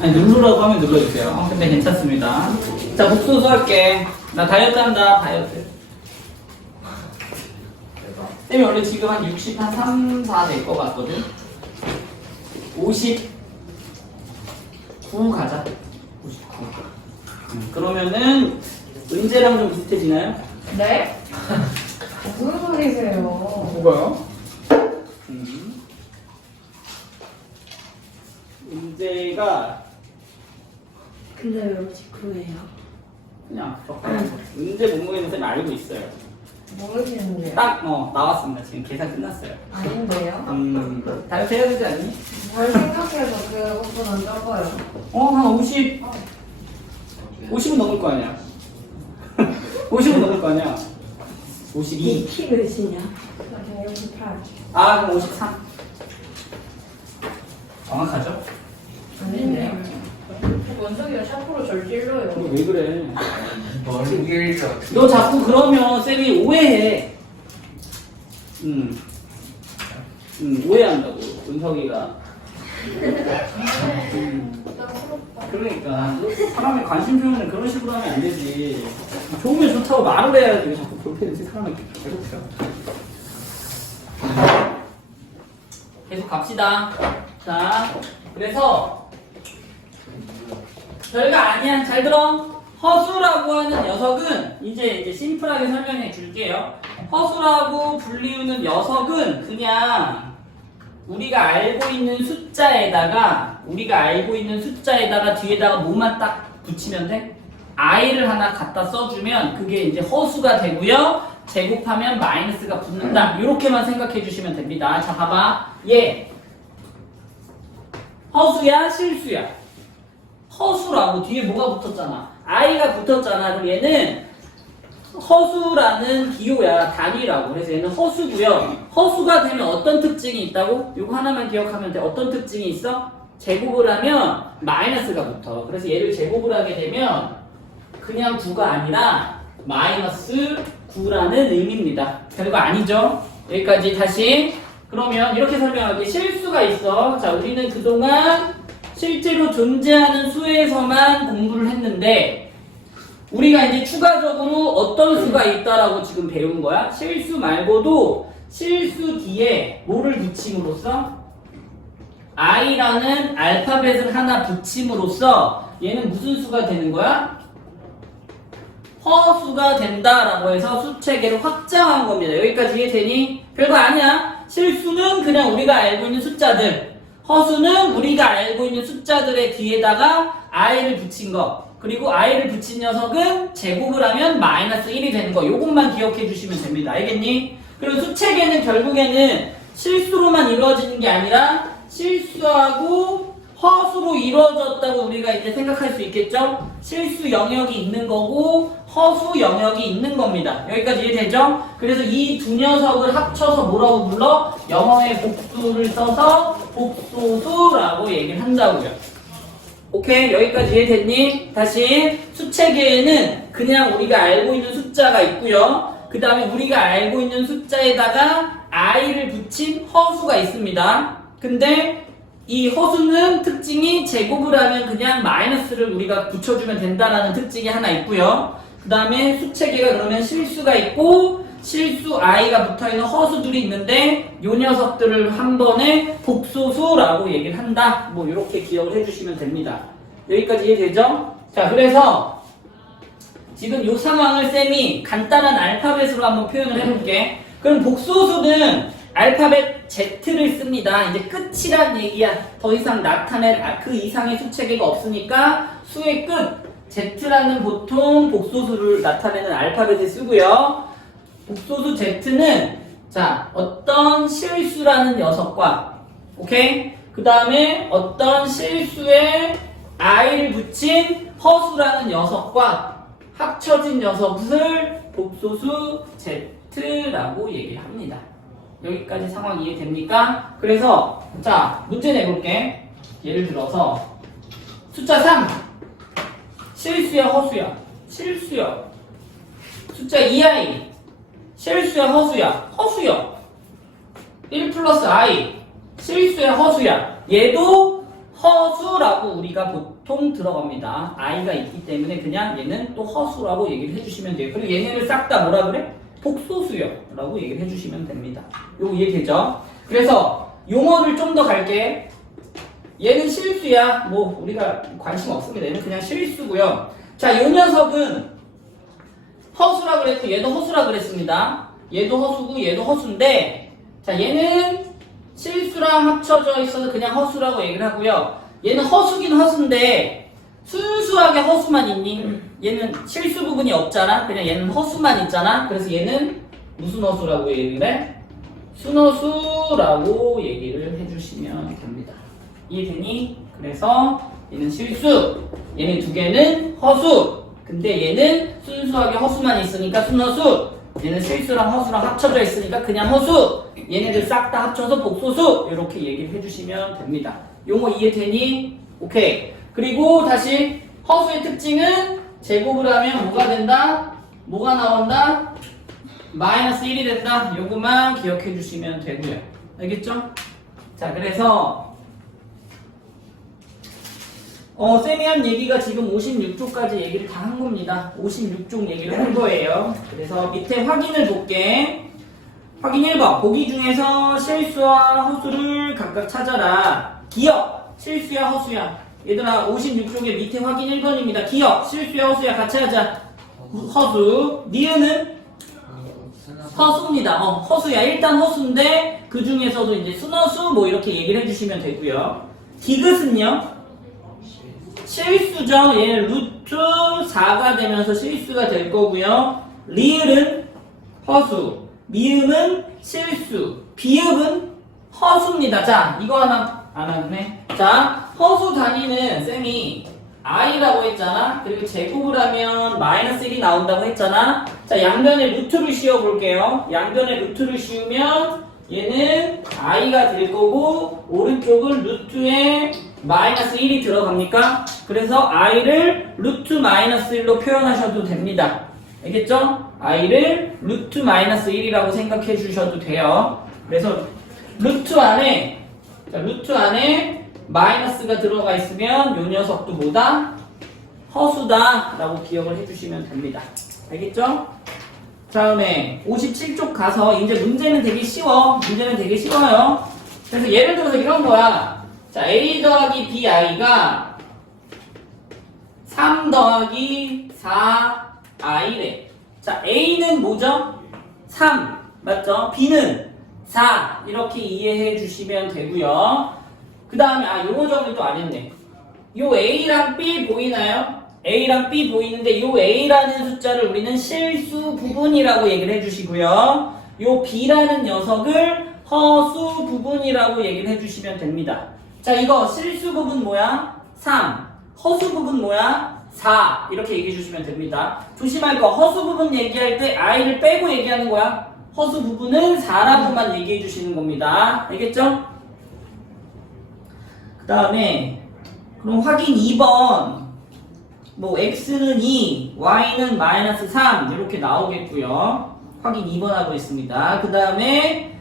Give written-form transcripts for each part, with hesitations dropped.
아니 누르라고 하면 눌러주세요. 근데 괜찮습니다. 자 복소수 할게. 나 다이어트 한다. 다이어트. 쌤이 원래 지금 한 60, 한 3, 4 될 것 같거든. 59 가자. 59. 그러면은 은재랑 좀 비슷해지나요? 네? 무슨 소리세요? 뭐가요? 은재가 근데 왜 59예요? 그냥 적당한 거. 은재 몸무게는 쌤이 알고 있어요. 모르시는데요? 딱 나왔습니다. 지금 계산 끝났어요. 아닌데요? 다이어트 해야 되지 않니? 뭘 생각해서 그것보단 적어요. 한 50. 50은 넘을 거 아니야. 50은 넘을 거 아니야. 52. 키 몇이냐? 나 168. 그럼 53. 정확하죠? 아닌데요? 원석이가 샤프로 절 찔러요. 너 왜 그래? 머리를 너 자꾸 그러면 쌤이 오해해. 오해한다고, 은석이가. 그러니까 사람의 관심 표현을 그런 식으로 하면 안 되지. 좋으면 좋다고 말을 해야지. 자꾸 그렇게 되지. 사람을 괴롭혀. 계속 갑시다. 자, 그래서 별거 아니야. 잘 들어. 허수라고 하는 녀석은 이제 심플하게 설명해 줄게요. 허수라고 불리우는 녀석은 그냥 우리가 알고 있는 숫자에다가 뒤에다가 뭐만 딱 붙이면 돼? i를 하나 갖다 써주면 그게 이제 허수가 되고요. 제곱하면 마이너스가 붙는다. 이렇게만 생각해 주시면 됩니다. 자, 봐봐. 얘 허수야, 실수야? 허수라고 뒤에 뭐가 붙었잖아. i가 붙었잖아. 그럼 얘는 허수라는 기호야. 단위라고. 그래서 얘는 허수고요. 허수가 되면 어떤 특징이 있다고? 이거 하나만 기억하면 돼. 어떤 특징이 있어? 제곱을 하면 마이너스가 붙어. 그래서 얘를 제곱을 하게 되면 그냥 9가 아니라 마이너스 9라는 의미입니다. 별거 아니죠? 여기까지 다시. 그러면 이렇게 설명할게. 실수가 있어. 자, 우리는 그동안 실제로 존재하는 수에서만 공부를 했는데 우리가 이제 추가적으로 어떤 수가 있다라고 지금 배운 거야? 실수 말고도 실수 뒤에 뭐를 붙임으로써? i라는 알파벳을 하나 붙임으로써 얘는 무슨 수가 되는 거야? 허수가 된다라고 해서 수체계를 확장한 겁니다. 여기까지 이해되니? 별거 아니야. 실수는 그냥 우리가 알고 있는 숫자들, 허수는 우리가 알고 있는 숫자들의 뒤에다가 i를 붙인 거, 그리고 i를 붙인 녀석은 제곱을 하면 마이너스 1이 되는 거. 요것만 기억해 주시면 됩니다. 알겠니? 그리고 수체계는 결국에는 실수로만 이루어지는 게 아니라 실수하고 허수로 이루어졌다고 우리가 이제 생각할 수 있겠죠? 실수 영역이 있는 거고 허수 영역이 있는 겁니다. 여기까지 이해되죠? 그래서 이 두 녀석을 합쳐서 뭐라고 불러? 영어의 복수를 써서 복소수라고 얘기를 한다고요. 오케이? 여기까지 이해됐니? 다시 수체계에는 그냥 우리가 알고 있는 숫자가 있고요. 그 다음에 우리가 알고 있는 숫자에다가 i를 붙인 허수가 있습니다. 근데 이 허수는 특징이 제곱을 하면 그냥 마이너스를 우리가 붙여주면 된다라는 특징이 하나 있고요. 그 다음에 수체계가 그러면 실수가 있고 실수 i가 붙어있는 허수들이 있는데 요 녀석들을 한 번에 복소수라고 얘기를 한다. 뭐 이렇게 기억을 해주시면 됩니다. 여기까지 이해되죠? 자, 그래서 지금 요 상황을 쌤이 간단한 알파벳으로 한번 표현을 해볼게. 그럼 복소수는 알파벳 Z를 씁니다. 이제 끝이란 얘기야. 더 이상 나타낼 그 이상의 수체계가 없으니까 수의 끝 Z라는 보통 복소수를 나타내는 알파벳을 쓰고요. 복소수 Z는 자 어떤 실수라는 녀석과 오케이? 그 다음에 어떤 실수에 i를 붙인 허수라는 녀석과 합쳐진 녀석을 복소수 Z라고 얘기를 합니다. 여기까지 상황 이해됩니까? 그래서 자 문제 내볼게. 예를 들어서 숫자 3 실수야 허수야? 실수야. 숫자 2i 실수야 허수야? 허수야. 1 플러스 i 실수야 허수야? 얘도 허수라고 허수라고 우리가 보통 들어갑니다. i가 있기 때문에 그냥 얘는 또 허수라고 얘기를 해주시면 돼요. 그리고 얘네를 싹 다 뭐라 그래? 복소수요 라고 얘기를 해주시면 됩니다. 요거 이해되죠? 그래서 용어를 좀 더 갈게. 얘는 실수야. 뭐 우리가 관심 없습니다. 얘는 그냥 실수고요. 자, 요 녀석은 허수라 그랬고 얘도 허수라 그랬습니다. 얘도 허수고 얘도 허수인데, 자, 얘는 실수랑 합쳐져 있어서 그냥 허수라고 얘기를 하고요. 얘는 허수긴 허수인데 순수하게 허수만 있니? 얘는 실수 부분이 없잖아. 그냥 얘는 허수만 있잖아. 그래서 얘는 무슨 허수라고 얘기를 해? 순허수라고 얘기를 해주시면 됩니다. 이해되니? 그래서 얘는 실수, 얘는 두 개는 허수. 근데 얘는 순수하게 허수만 있으니까 순허수, 얘는 실수랑 허수랑 합쳐져 있으니까 그냥 허수. 얘네들 싹 다 합쳐서 복소수. 이렇게 얘기를 해주시면 됩니다. 용어 이해되니? 오케이. 그리고 다시 허수의 특징은 제곱을 하면 뭐가 된다? 뭐가 나온다? 마이너스 1이 된다. 요거만 기억해 주시면 되고요. 알겠죠? 자, 그래서 쌤이 한 얘기가 지금 56쪽까지 얘기를 다 한 겁니다. 56쪽 얘기를 한 거예요. 그래서 밑에 확인을 볼게. 확인 1번. 보기 중에서 실수와 허수를 각각 찾아라. 기억. 실수야 허수야. 얘들아 56쪽에 밑에 확인 1번입니다. 기억. 실수야 허수야 같이 하자. 허수. 니은은 허수입니다. 허수야. 일단 허수인데 그 중에서도 이제 순허수 뭐 이렇게 얘기를 해주시면 되고요. 디귿은요? 실수죠. 얘는 루트 4가 되면서 실수가 될 거고요. 리을은 허수, 미음은 실수, 비읍은 허수입니다. 자, 이거 하나 안 하네. 자, 허수 단위는 쌤이 i라고 했잖아. 그리고 제곱을 하면 마이너스 1이 나온다고 했잖아. 자, 양변에 루트를 씌워 볼게요. 양변에 루트를 씌우면 얘는 i가 될 거고 오른쪽은 루트에 마이너스 1이 들어갑니까? 그래서 i를 루트 마이너스 1로 표현하셔도 됩니다. 알겠죠? i를 루트 마이너스 1이라고 생각해 주셔도 돼요. 그래서 루트 안에 마이너스가 들어가 있으면 요 녀석도 뭐다? 허수다 라고 기억을 해주시면 됩니다. 알겠죠? 다음에 57쪽 가서 이제 문제는 되게 쉬워요. 그래서 예를 들어서 이런 거야. 자, a 더하기 bi가 3 더하기 4i래. 자, a는 뭐죠? 3 맞죠? b는 4 이렇게 이해해 주시면 되고요. 그 다음에 요거 점을 또 안 했네. 요 a랑 b 보이나요? a랑 b 보이는데 요 a라는 숫자를 우리는 실수 부분이라고 얘기를 해주시고요. 요 b라는 녀석을 허수 부분이라고 얘기를 해주시면 됩니다. 자, 이거 실수 부분 뭐야? 3. 허수 부분 뭐야? 4. 이렇게 얘기해 주시면 됩니다. 조심할 거. 허수 부분 얘기할 때 i를 빼고 얘기하는 거야. 허수 부분은 4라고만 얘기해 주시는 겁니다. 알겠죠? 그 다음에 그럼 확인 2번. 뭐 x는 2, y는 마이너스 3 이렇게 나오겠고요. 확인 2번 하고 있습니다. 그 다음에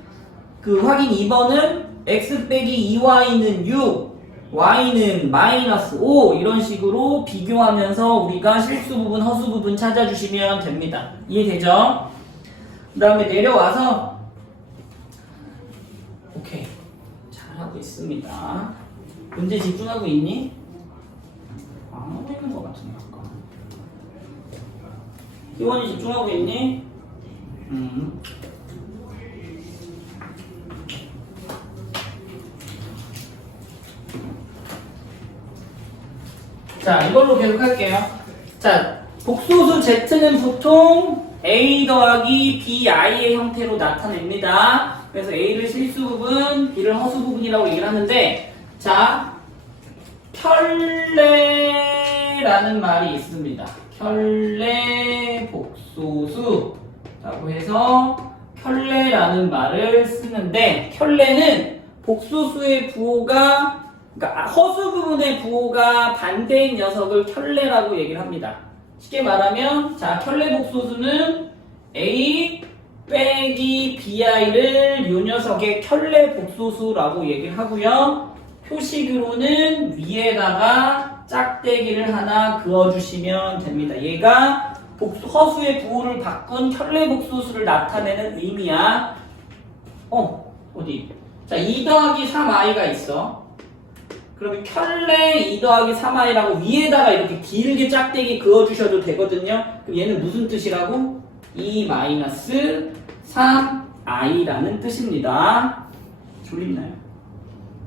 그 확인 2번은 x 빼기 2y는 6, y는 마이너스 5 이런 식으로 비교하면서 우리가 실수 부분, 허수 부분 찾아주시면 됩니다. 이해되죠? 그 다음에 내려와서 오케이 잘하고 있습니다. 문제 집중하고 있니? 안 하고 있는 것 같은데 아까. 희원이 집중하고 있니? 자, 이걸로 계속 할게요. 자, 복소수 z는 보통 a 더하기 bi의 형태로 나타냅니다. 그래서 a를 실수 부분, b를 허수 부분이라고 얘기를 하는데, 자, 켤레라는 말이 있습니다. 켤레 복소수라고 해서 켤레라는 말을 쓰는데, 켤레는 복소수의 부호가, 그러니까 허수 부분의 부호가 반대인 녀석을 켤레라고 얘기를 합니다. 쉽게 말하면, 자, 켤레 복소수는 a 빼기 bi를 요 녀석의 켤레 복소수라고 얘기를 하고요. 표식으로는 위에다가 짝대기를 하나 그어주시면 됩니다. 얘가 허수의 부호를 바꾼 켤레복소수를 나타내는 의미야. 어디? 자, 2 더하기 3i가 있어. 그러면 켤레 2 더하기 3i라고 위에다가 이렇게 길게 짝대기 그어주셔도 되거든요. 그럼 얘는 무슨 뜻이라고? 2 마이너스 3i라는 뜻입니다. 졸립나요?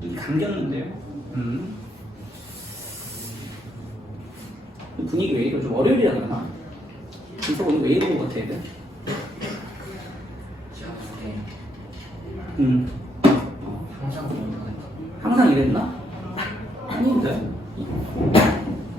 이 감겼는데요? 분위기 왜 이러? 좀 월요일이라 그러나? 진짜 오늘 왜 이러는 것 같아, 얘들? 항상 그런 거 같아. 항상 이랬나? 아닌데.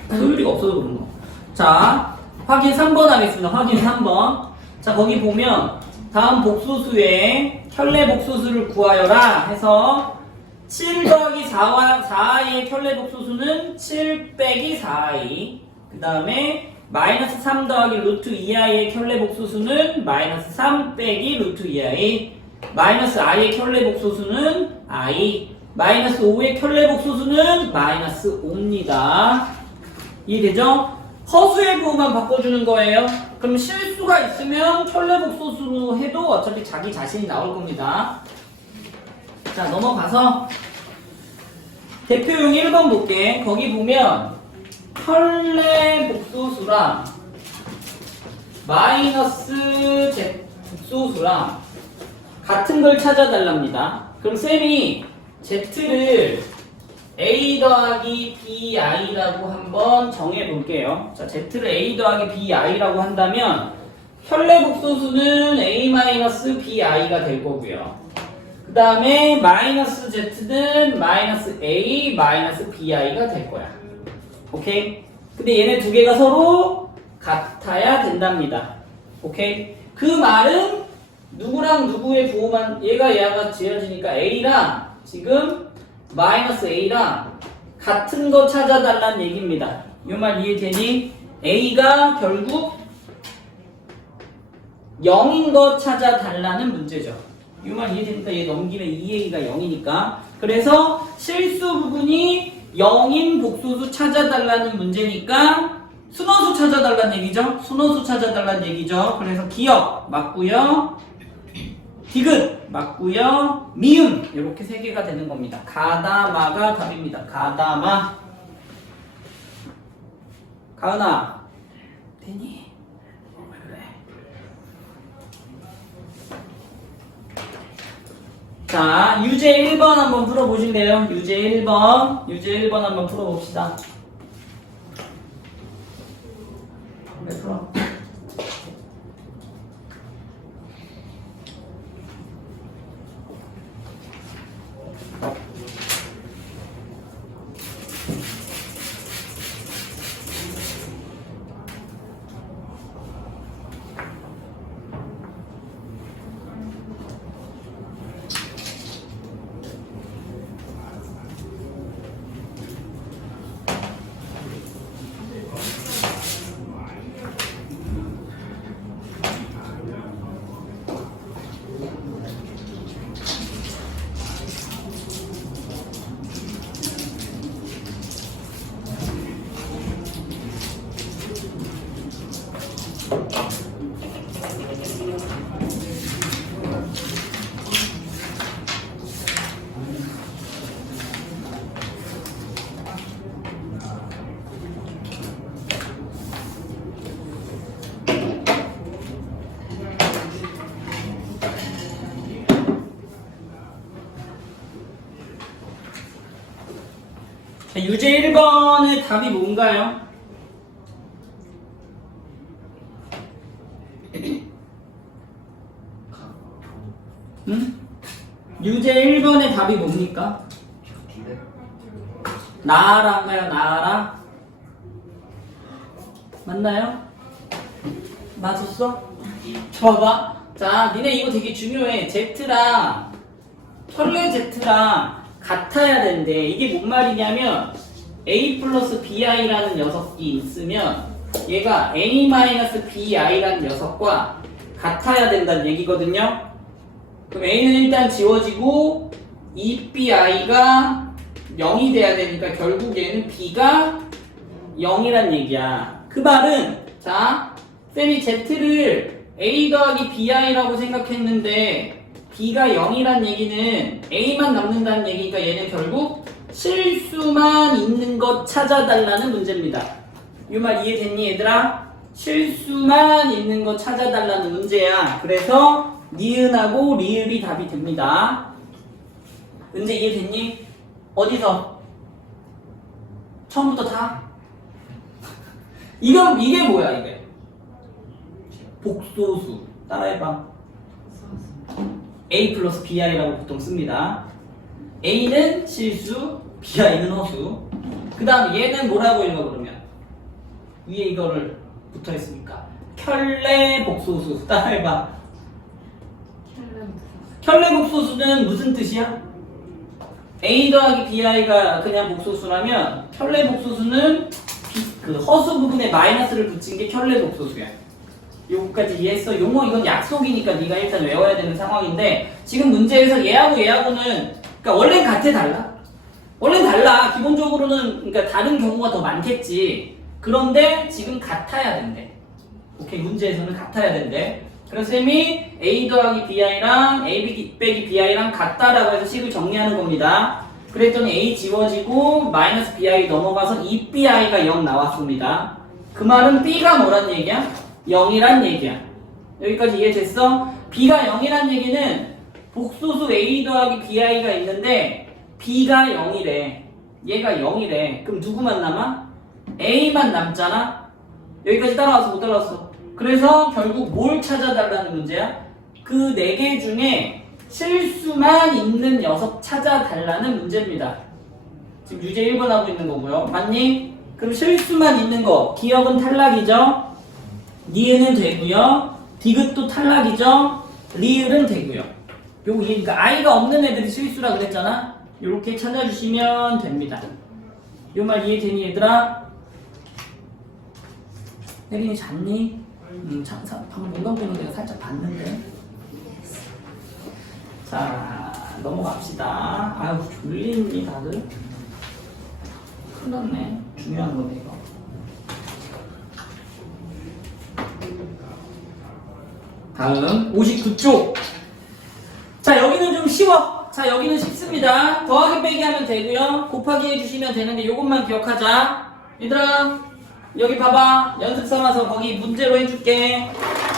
소율이가 없어서 그런 거. 자, 확인 3번 하겠습니다. 확인 3번. 자, 거기 보면 다음 복소수에 켤레 복소수를 구하여라 해서 7 더하기 4i의 켤레 복소수는 7 빼기 4i. 그 다음에 마이너스 3 더하기 루트 2i의 켤레 복소수는 마이너스 3 빼기 루트 2i. 마이너스 i의 켤레 복소수는 i. 마이너스 5의 켤레 복소수는 마이너스 5입니다. 이해되죠? 허수의 부호만 바꿔주는 거예요. 그럼 실수가 있으면 켤레 복소수로 해도 어차피 자기 자신이 나올 겁니다. 자, 넘어가서 대표용 1번 볼게. 거기 보면 켤레 복소수랑 마이너스 z 복소수랑 같은 걸 찾아달랍니다. 그럼 쌤이 z를 a 더하기 bi라고 한번 정해볼게요. 자, z를 a 더하기 bi라고 한다면 켤레 복소수는 a 마이너스 bi가 될 거고요. 그 다음에 마이너스 z는 마이너스 a 마이너스 bi가 될 거야. 오케이? 근데 얘네 두 개가 서로 같아야 된답니다. 오케이? 그 말은 누구랑 누구의 부호만 얘가 지어지니까 a랑 지금 마이너스 a랑 같은 거 찾아달라는 얘기입니다. 이 말 이해되니? a가 결국 0인 거 찾아달라는 문제죠. 이 말 이해되니까 얘 넘기면 2a가 0이니까. 그래서 실수 부분이 0인 복소수 찾아달라는 문제니까 순허수 찾아달라는 얘기죠. 순허수 찾아달라는 얘기죠. 그래서 기억 맞고요. 디귿 맞고요. 미음 이렇게 세 개가 되는 겁니다. 가다마가 답입니다. 가다마. 가은아 되니? 왜 그래? 자, 유제 1번 한번 풀어보실래요? 유제 1번 한번 풀어봅시다. 네, 풀어. 자, 유제 1번의 답이 뭔가요? 응? 유제 1번의 답이 뭡니까? 나아라인가요? 나아라? 맞나요? 맞았어? 봐봐. 자, 니네 이거 되게 중요해. Z랑 켤레 Z랑 같아야 된대. 이게 뭔 말이냐면 A 플러스 BI라는 녀석이 있으면 얘가 A 마이너스 BI라는 녀석과 같아야 된다는 얘기거든요. 그럼 A는 일단 지워지고 2BI가 0이 돼야 되니까 결국에는 B가 0이란 얘기야. 그 말은 자 쌤이 Z를 A 더하기 BI라고 생각했는데 B가 0이란 얘기는 A만 남는다는 얘기니까 얘는 결국 실수만 있는 것 찾아달라는 문제입니다. 이 말 이해됐니 얘들아? 실수만 있는 것 찾아달라는 문제야. 그래서 니은하고 리을이 답이 됩니다. 은재 이해됐니? 어디서? 처음부터 다? 이게 뭐야 이게? 복소수. 따라해봐. A 플러스 BI라고 보통 씁니다. A는 실수, BI는 허수. 그 다음 얘는 뭐라고 읽어 그러면? 위에 이거를 붙어있으니까 켤레 복소수. 따라해봐. 켤레 복소수는 무슨 뜻이야? A 더하기 BI가 그냥 복소수라면 켤레 복소수는 그 허수 부분에 마이너스를 붙인 게 켤레 복소수야. 요거까지 이해했어? 용어 이건 약속이니까 네가 일단 외워야 되는 상황인데 지금 문제에서 얘하고는 그러니까 원래는 같아 달라? 원래는 달라. 기본적으로는 그러니까 다른 경우가 더 많겠지. 그런데 지금 같아야 된대. 오케이 문제에서는 같아야 된대. 그래서 쌤이 A 더하기 BI랑 A 빼기 BI랑 같다라고 해서 식을 정리하는 겁니다. 그랬더니 A 지워지고 마이너스 BI 넘어가서 2BI가 0 나왔습니다. 그 말은 B가 뭐란 얘기야? 0이란 얘기야. 여기까지 이해됐어? B가 0이란 얘기는 복소수 A 더하기 BI가 있는데 B가 0이래. 얘가 0이래. 그럼 누구만 남아? A만 남잖아? 여기까지 따라왔어? 못 따라왔어? 그래서 결국 뭘 찾아달라는 문제야? 그 4개 중에 실수만 있는 녀석 찾아달라는 문제입니다. 지금 유제 1번 하고 있는 거고요. 맞니? 그럼 실수만 있는 거 기억은 탈락이죠? 니은은 되고요. 디귿도 탈락이죠? 리을은 되고요. 요거 그러니까 I가 없는 애들이 실수라 그랬잖아? 요렇게 찾아주시면 됩니다. 요 말 이해되니 얘들아? 혜린이 잤니? 방금 뭔가 보는 내가 살짝 봤는데. 자, 넘어갑시다. 아유, 졸리니 다들? 큰일 났네. 중요한 거네, 이거. 다음, 59쪽. 자, 여기는 좀 쉬워. 자, 여기는 쉽습니다. 더하기 빼기 하면 되고요. 곱하기 해주시면 되는데, 요것만 기억하자. 얘들아, 여기 봐봐. 연습 삼아서 거기 문제로 해줄게.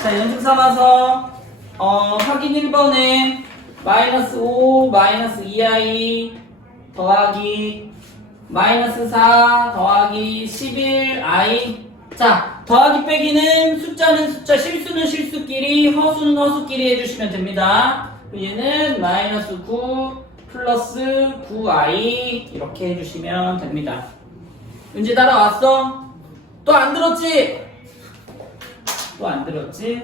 자, 연습 삼아서, 확인 1번에, 마이너스 5, 마이너스 2i, 더하기, 마이너스 4, 더하기 11i. 자, 더하기 빼기는 숫자는 숫자, 실수는 실수끼리, 허수는 허수끼리 해주시면 됩니다. 얘는 마이너스 9 플러스 9i 이렇게 해주시면 됩니다. 은지 따라왔어? 또 안 들었지? 또 안 들었지?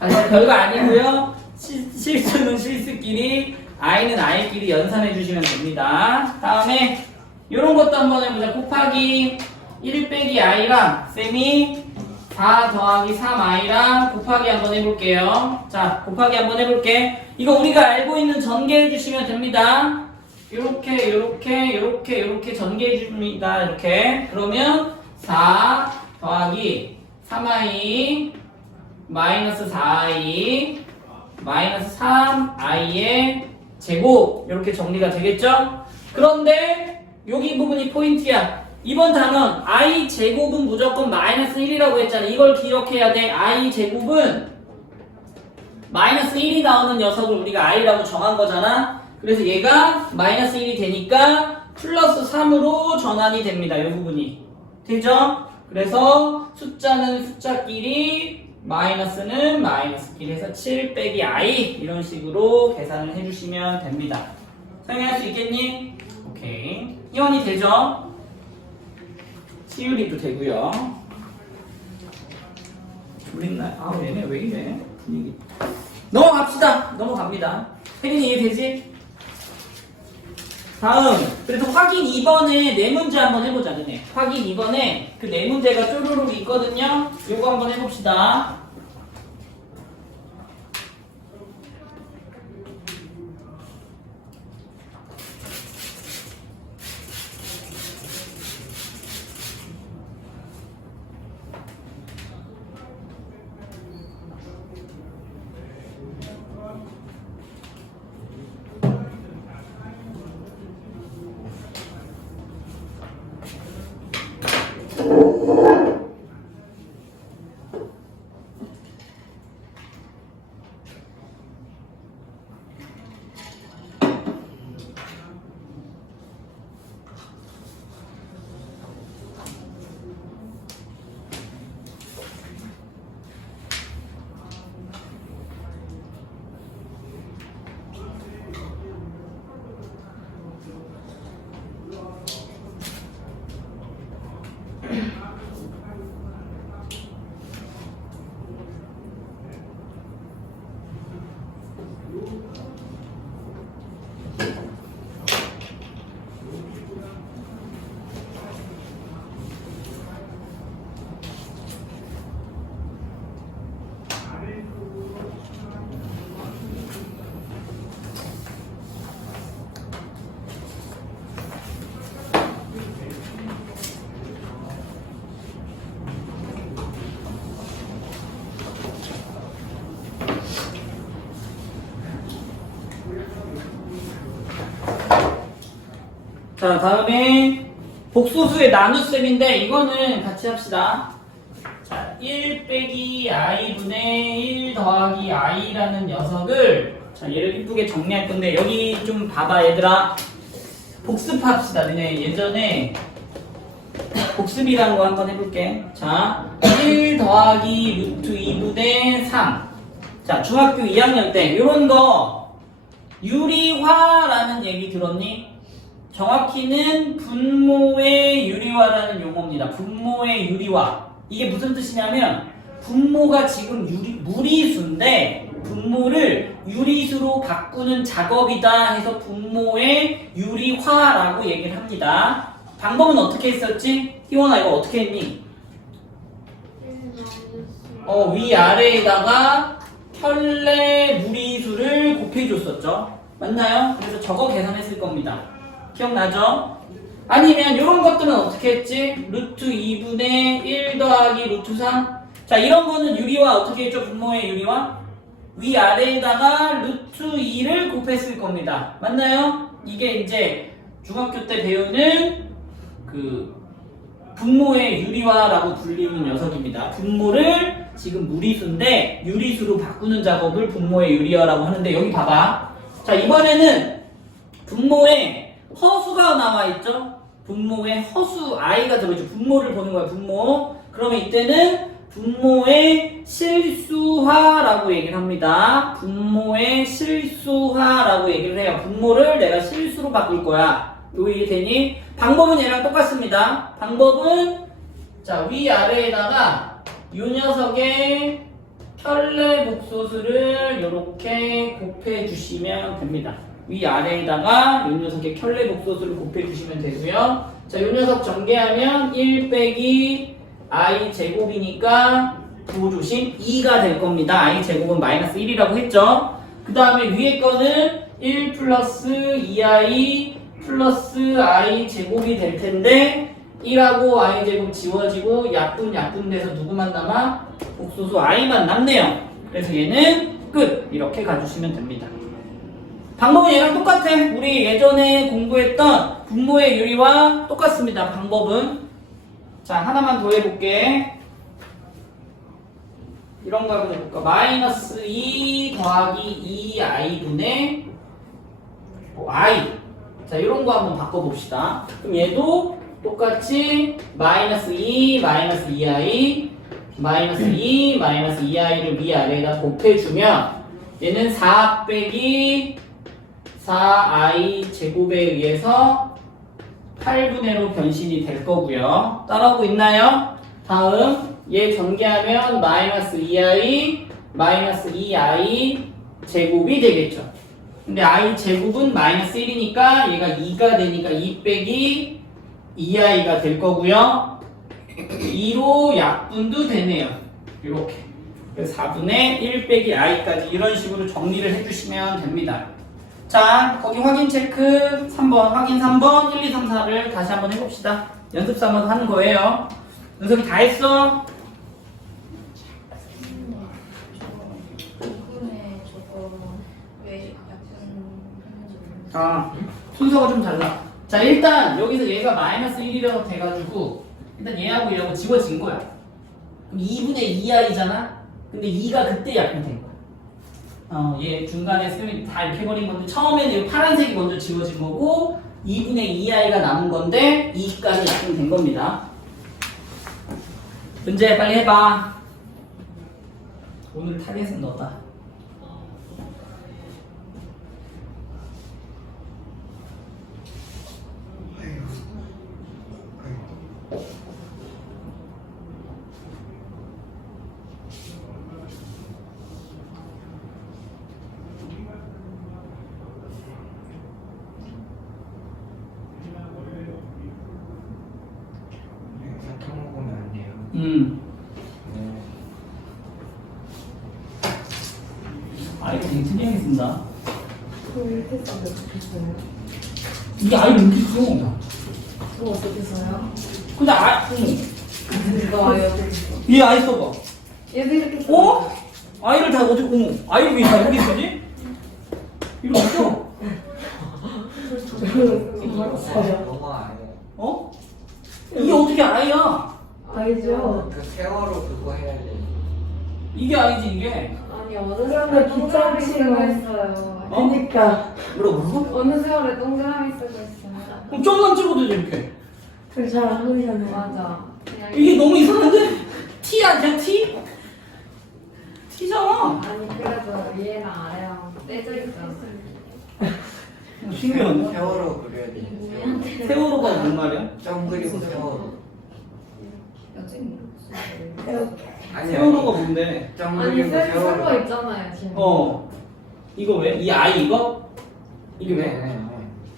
아니 별거 아니고요. 실수는 실수끼리, i는 i끼리 연산해 주시면 됩니다. 다음에 요런 것도 한번 해보자. 곱하기 1 빼기 i랑 쌤이 4 더하기 3i랑 곱하기 한번 해볼게요. 자, 곱하기 한번 해볼게. 이거 우리가 알고 있는 전개해 주시면 됩니다. 요렇게 전개해 줍니다. 이렇게. 그러면 4 더하기 3i 마이너스 4i 마이너스 3i의 제곱 이렇게 정리가 되겠죠? 그런데 여기 부분이 포인트야. 이번 단원 i 제곱은 무조건 마이너스 1이라고 했잖아. 이걸 기억해야 돼. i 제곱은 마이너스 1이 나오는 녀석을 우리가 i라고 정한 거잖아. 그래서 얘가 마이너스 1이 되니까 플러스 3으로 전환이 됩니다. 이 부분이. 되죠? 그래서 숫자는 숫자끼리, 마이너스는 마이너스끼리 해서 7 빼기 i 이런 식으로 계산을 해주시면 됩니다. 설명할 수 있겠니? 오케이. 이원이 되죠? 시유리도 되고요. 졸린날. 아, 얘네 왜 이래? 분위기. 넘어갑시다. 넘어갑니다. 혜린이 이해되지? 다음, 그래서 확인 2번에 네 문제 한번 해보자, 너네. 확인 2번에 그 네 문제가 쪼르륵 있거든요. 요거 한번 해봅시다. 자, 다음에 복소수의 나눗셈인데 이거는 같이 합시다. 자, 1 빼기 i분의 1 더하기 i라는 녀석을 자, 얘를 이쁘게 정리할 건데 여기 좀 봐봐 얘들아. 복습합시다. 너네 예전에 복습이라는 거 한번 해볼게. 자, 1 더하기 루트 2분의 3. 자, 중학교 2학년 때 이런 거 유리화라는 얘기 들었니? 정확히는 분모의 유리화라는 용어입니다. 분모의 유리화. 이게 무슨 뜻이냐면 분모가 지금 무리수인데 분모를 유리수로 바꾸는 작업이다 해서 분모의 유리화라고 얘기를 합니다. 방법은 어떻게 했었지? 희원아 이거 어떻게 했니? 위아래에다가 켤레 무리수를 곱해줬었죠. 맞나요? 그래서 저거 계산했을 겁니다. 기억나죠? 아니면 이런 것들은 어떻게 했지? 루트 2분의 1 더하기 루트 3. 자, 이런 거는 유리화 어떻게 했죠? 분모의 유리화? 위아래에다가 루트 2를 곱했을 겁니다. 맞나요? 이게 이제 중학교 때 배우는 그 분모의 유리화라고 불리는 녀석입니다. 분모를 지금 무리수인데 유리수로 바꾸는 작업을 분모의 유리화라고 하는데 여기 봐봐. 자, 이번에는 분모에 허수가 나와 있죠? 분모에 허수 i가 들어있죠. 분모를 보는 거야. 분모. 그러면 이때는 분모의 실수화라고 얘기를 합니다. 분모의 실수화라고 얘기를 해요. 분모를 내가 실수로 바꿀 거야. 이거 이해되니? 방법은 얘랑 똑같습니다. 방법은 자 위아래에다가 이 녀석의 켤레 복소수를 이렇게 곱해 주시면 됩니다. 위아래에다가 이 녀석의 켤레 복소수를 곱해 주시면 되고요. 자, 이 녀석 전개하면 1 빼기 i 제곱이니까 부호조심 2가 될 겁니다. i 제곱은 마이너스 1이라고 했죠. 그 다음에 위에 거는 1 플러스 2i 플러스 i 제곱이 될 텐데 1하고 i 제곱 지워지고 약분 돼서 누구만 남아? 복소수 i만 남네요. 그래서 얘는 끝! 이렇게 가주시면 됩니다. 방법은 얘랑 똑같아. 우리 예전에 공부했던 분모의 유리와 똑같습니다. 방법은 자 하나만 더 해볼게. 이런 거 한번 해볼까? 마이너스 2 더하기 2i분의 i. 자 이런 거 한번 바꿔봅시다. 그럼 얘도 똑같이 마이너스 2 마이너스 2i 마이너스 2 마이너스 2i를 위아래에다 곱해주면 얘는 4 빼기 4i 제곱에 의해서 8분의 1로 변신이 될 거고요. 따라오고 있나요? 다음 얘 전개하면 마이너스 2i 마이너스 2i 제곱이 되겠죠. 근데 i 제곱은 마이너스 1이니까 얘가 2가 되니까 2 빼기 2i가 될 거고요. 2로 약분도 되네요. 이렇게. 그래서 4분의 1 빼기 i까지 이런 식으로 정리를 해주시면 됩니다. 자, 거기 확인 체크 3번, 확인 3번, 1, 2, 3, 4를 다시 한번 해봅시다. 연습 삼아서 하는 거예요. 은석이 다 했어? 이분의 저거 왜 약분 아, 순서가 좀 달라. 자, 일단 여기서 얘가 마이너스 1이라고 돼가지고 일단 얘하고 얘하고 지워진 거야. 그럼 2분의 2i잖아? 근데 2가 그때 약분된 거야. 얘 중간에 쌤이 다 이렇게 해버린 건데 처음에는 이 파란색이 먼저 지워진 거고 2분의 2i가 남은 건데 2까지 약분된 겁니다. 문제 빨리 해봐. 오늘 타겟은 너다. 사탕 먹으면 안 돼요. 네. 이거 되게 특이하게 쓴다. 그럼 이렇게 써도 좋겠어요. 이게 아이를 이렇게 써. 그거 어떻게 써요? 근데 이거 아예 어떻게 써? 얘 아이 써봐. 얘도 이렇게 써. 어? 아이를 다 어떻게, 아이를 왜 다 여기 쓰지? 이렇게 써. 너무 아예. 어? 이게 어떻게 아이야? 알죠? 그 세월호 그거 해야 돼. 이게 아이지, 이게. 아니 어느 그러면 세월에 동그라미 기차 쓰고 치면- 있어요. 그니까. 뭐라고? 어느 세월에 동그라미 쓰고 있어요. 그럼 점만 찍어도 돼, 이렇게. 그게 잘안 보이잖아요. 맞아. 그냥 이게 너무 이상한데? T 아니야, T? T잖아. 아니 그래도 위에랑 아래랑 떼져 있잖아. 신기하네. 세월호 그려야 돼. 세월호가 뭔 말이야? 점 그리고 세월호. 아니 세월호가 뭔데? 점 아니 그리고 셀 세월호. 쓰고 있잖아요 지금. 이거 왜? 이 아이 이거? 이게 왜? 네.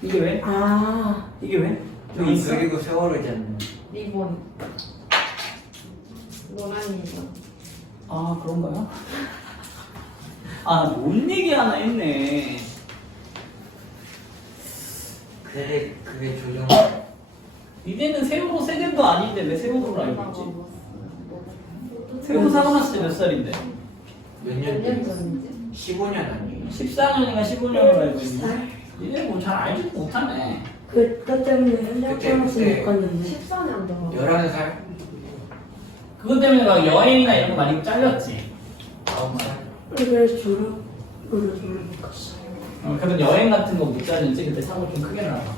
이게 왜? 아, 이게 왜? 점 여기 있어? 그리고 세월호잖아. 리본. 노란이죠. 아, 그런가요? 뭔 얘기 하나 했네. 그게 조정. 니네는 세월호 세대도 아닌데 왜 세월호를 알고 있지? 세월호 사고 났을 때 몇 살인데? 몇 몇 년 년 전이지? 15년 아니에요? 14년인가 15년을 알고 있는데 니네 뭐 잘 알지도 못하네. 그때 때문에 현장 그때, 장학생 그때. 못 갔는데. 14년 더. 11살? 그것 때문에 막 여행이나 이런 거 많이 잘렸지. 9살? 그래서 졸업으로 못 갔어. 그런 여행 같은 거 못 잘렸지. 그때 사고 좀 크게 나서.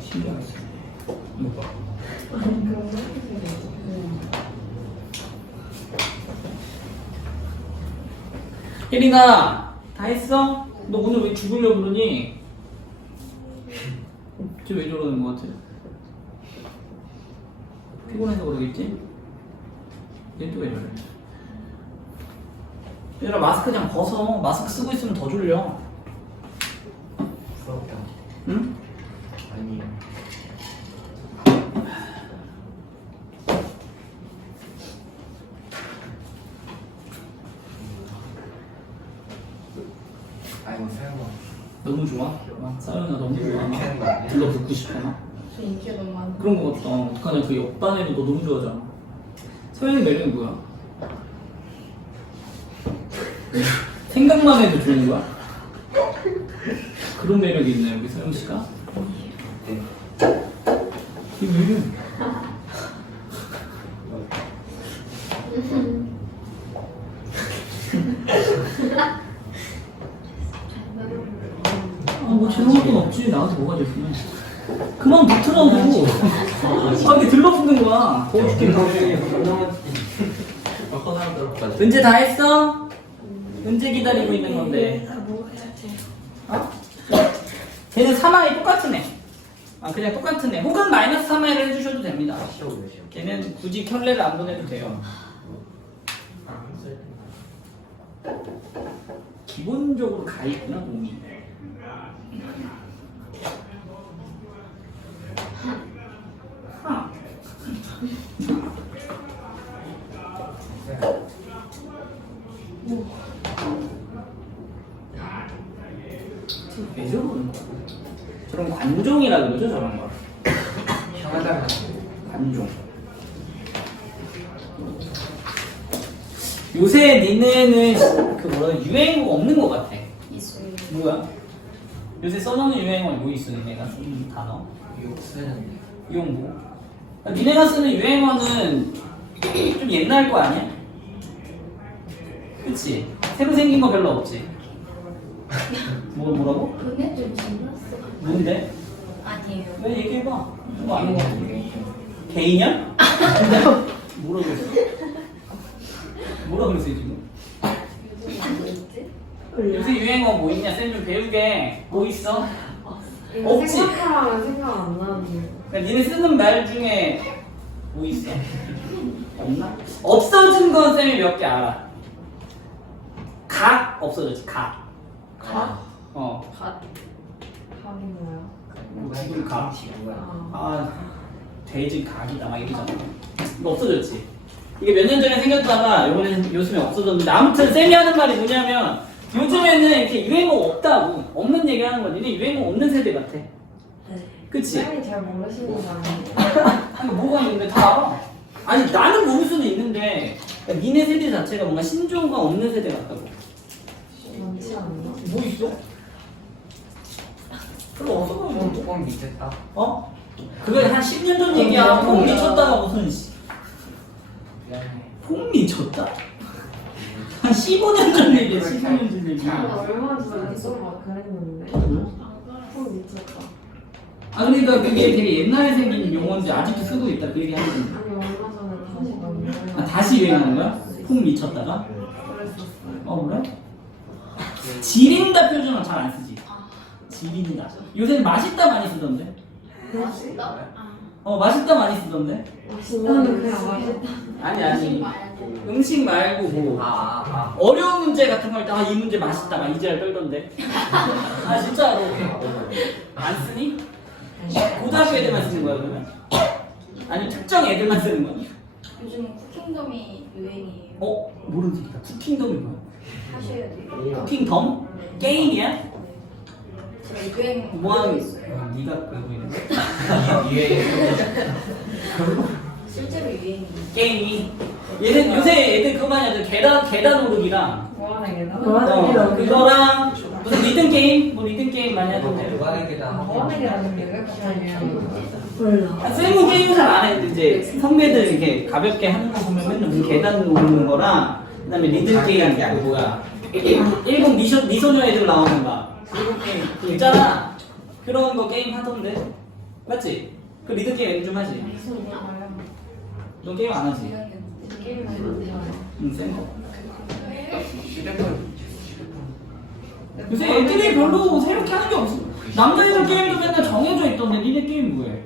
신기하지. 이거 봐. 혜린아, 다 했어? 너 오늘 왜 죽으려고 그러니? 지금 왜 저러는 거 같아? 피곤해서 그러겠지? 얘 또 왜 저래? 얘들아, 마스크 그냥 벗어. 마스크 쓰고 있으면 더 졸려. 부럽다. 응? 아니요. 아이고 설마. 너무 좋아? 사연아 너무 이거 좋아? 이렇게 하는 거 아니야? 들러붙고 싶어? 저 인기가 너무 많아. 그런 거 같다. 어떡하냐, 그 옆반에도 너 너무 좋아하잖아. 서연이 매력이 뭐야? 생각만 해도 좋은 거야? 그런 매력이 있나요, 우리 서영 씨가? 네. 이게 왜 이래? 뭐 저런 것도 없지. 나한테 뭐가 됐으면. 그만 붙으라고. 이게 들러붙는 거야. 더워 죽겠네. 은재 다 했어? 은재 기다리고 있는 건데. 뭐 해야 돼? 어? 걔는 3화에 똑같은 애. 그냥 똑같은 애. 혹은 마이너스 3화를 해주셔도 됩니다. 걔는 굳이 켤레를 안 보내도 돼요. 기본적으로 가 있구나, 몸이. 왜 저러는 거야? 저런 관종이라 그러죠, 저런 걸. 형하다면 관종. 요새 니네는 그 뭐라 유행어가 없는 것 같아. 있어요. 뭐야? 요새 써놓는 유행어 뭐 있어? 니네가 쓰는 단어? 욕 쓰는데. 이용고. 니네가 쓰는 유행어는 좀 옛날 거 아니야? 그치? 새로 생긴 거 별로 없지? 뭐라고? 근데 좀 지났어. 뭔데? 아니에요. 왜 얘기해봐. 그거 아닌 거 같은데. 개인형? 뭐라고 그랬어? 뭐라고 그랬어요 지금? 요즘 뭐였지? 요새 유행어 뭐 있냐? 쌤 좀 배우게. 뭐 있어? 없지? 생각하면 생각 안 나는데. 그러니까 니네 쓰는 말 중에 뭐 있어? 없나? 없어진 건 쌤이 몇 개 알아. 각 없어졌지. 각. 갓? 어. 갓. 갓이 뭐야? 지금 각. 지구야. 아 돼지 각이다 막 이러잖아. 이거 없어졌지. 이게 몇 년 전에 생겼다가 요즘에 없어졌는데 아무튼 쌤이 하는 말이 뭐냐면 요즘에는 이렇게 유행어 없다고 없는 얘기 하는 거야. 니네 유행어 없는 세대 같아. 그치? 쌤이 잘 모르시는 거 아니에요? 아니 뭐가 있는데 다 알아. 아니 나는 모를 수는 있는데 그러니까 니네 세대 자체가 뭔가 신조어가 없는 세대 같다고. 많지 않나? 뭐 있어? 별로 없어 보이는데. 뚜껑 밑에 딱. 어? 그게 한 10년 전 얘기야. 폼 미쳤다가 무슨 미안해. 폼 미쳤다? 한 15년 전 얘기야. 15년 전 얘기. 나 얼마 전에 막 그랬는데. 좀 미쳤다. 아 그러니까 그게 되게 옛날에 생긴 용어인데 아직도 쓰고 있다 그 얘기 하는 건데. 아니 얼마 전에 다시 봤는데. 아 다시 유행하는 거야? 폼 미쳤다가? 그랬었어요. 어 그래? 지린다 표준은 잘 안 쓰지. 지린다. 요새는 맛있다 많이 쓰던데. 맛있다? 맛있다 많이 쓰던데. 맛있다는 그냥 맛있다. 아니 음식 말고 뭐 아. 어려운 문제 같은 거 할 때 아 이 문제 맛있다 막 이지랄 떨던데. 아 진짜로 안 쓰니? 고등학교 애들만 쓰는 거야 그러면? 아니 특정 애들만 쓰는 거야? 요즘 쿠킹덤이 유행이에요. 모르는 소리다. 쿠킹덤이 뭐야? 하셔야 돼요. 쿠킹덤? 게임이야? 제가 유행 뭐하는 알고 있어요. 네가 알고 있는데? 위에. 실제로 유행이에요. 게임이 얘는 요새 애들 그거 많이 하죠. 계단 오르기랑 뭐하는 게다? 그거랑 무슨 리듬 게임? 뭐 리듬 게임 많이 하던데. 무관에게다. 뭐하는 게라는 게 왜 갑자기? 아, 쌤은 게임 잘 안 했는데 이제 선배들 이렇게 가볍게 하는 거 보면 맨날 무슨 계단 오르는 거랑 그다음에 리듬 게임 그 뭐야 일본 미소녀 애들 나오는 거 일본 게임 그 있잖아 그런 거 게임 하던데 맞지? 그 리듬 게임 좀 하지? 너 게임 안 하지? 게임 하는데. 응, 센 거. 휴대폰. 요새 애들이 별로 새롭게 하는 게 없어. 남자애들 게임도 맨날 정해져 있던데 니네 게임 뭐해?